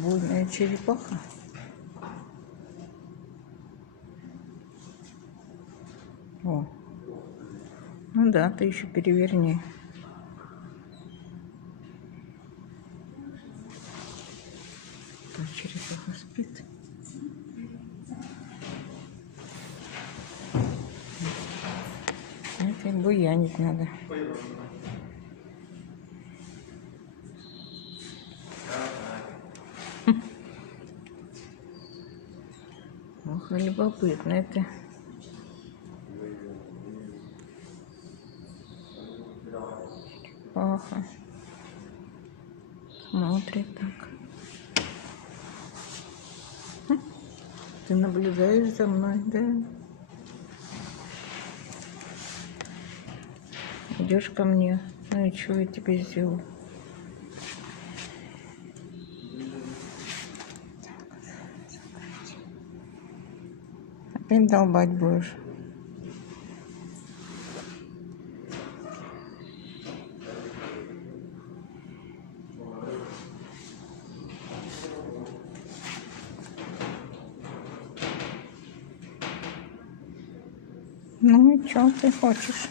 буйная черепаха. О, ну да, ты еще переверни. Так, черепаха спит. Это буянить надо. Ох, любопытно это. Ага. Смотрит так. Ты наблюдаешь за мной, да? Идешь ко мне. Ну и что я тебе сделаю? Опять долбать будешь. Ну и что ты хочешь?